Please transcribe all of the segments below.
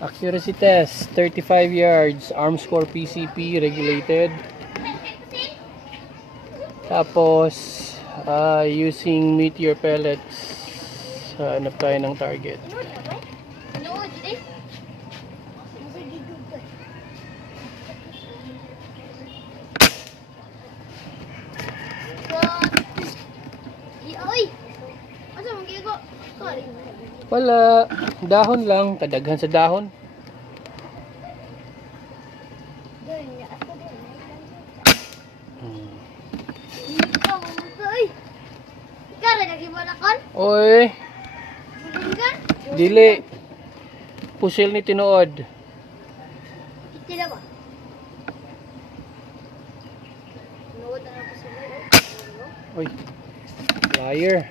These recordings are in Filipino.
Accuracy test, 35 yards, arm score PCP, regulated. Tapos, using meteor pellets, hanap tayo ng target. Wala, dahon lang, kadaghan sa dahon. Oy, dili. Pusil ni tinuod. Oy, liar.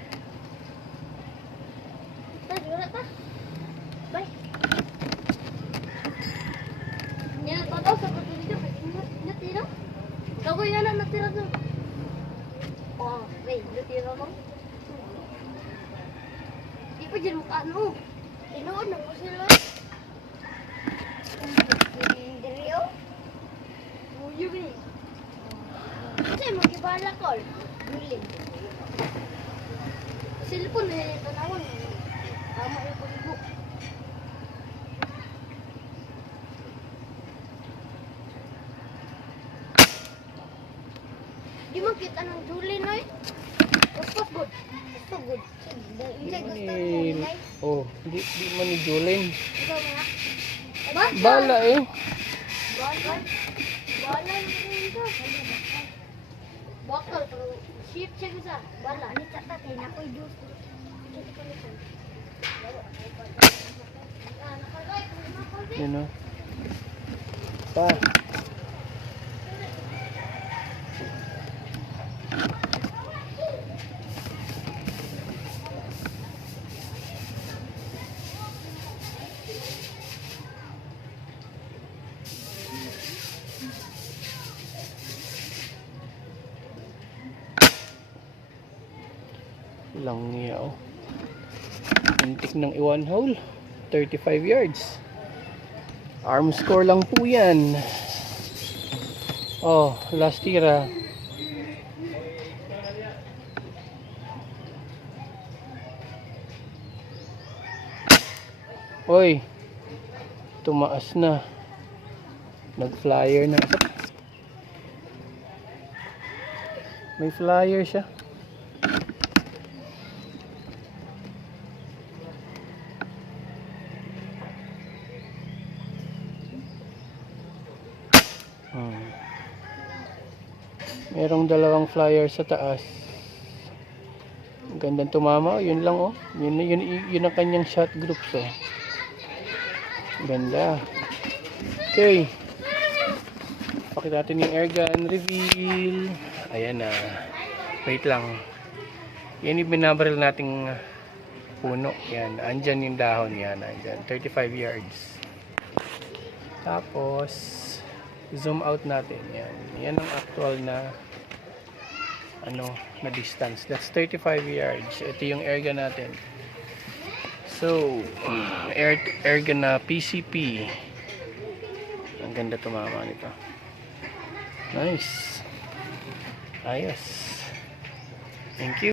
Di pa dyan ano? Tinood na po sila. Dario? Muyo ba eh? Kasi mag-ibala ko. Guling. Silipon na yun ito naman. Tama yung pag-book. Di mo kita ng Julie na eh. Gusto good. Gusto good. Oh, di man ni Juling. Bala Bala eh. Bala yung ito. Bakal pero ship siya sa bala. Ni tatay na ko juice. Yun o. Pa. Lang niya oh. Antik ng iwan hole. 35 yards. Arm score lang po yan. Oh, last tira. Oy, tumaas na. Nag-flyer na. May flyer siya. Merong dalawang flyer sa taas. Gandang tumama. Yun lang oh. Yun ang kanyang shot groups oh. Ganda. Okay. Pakita natin yung air gun reveal. Ayan na. Wait lang. Yan yung binabaril nating puno. Yan. Andyan yung dahon. Yan. Andyan. 35 yards. Tapos zoom out natin. Yan. Yan ang actual na na distance. That's 35 yards. Ito yung air gun natin. So, air gun na PCP. Ang ganda tumama nito. Nice. Ayos. Thank you.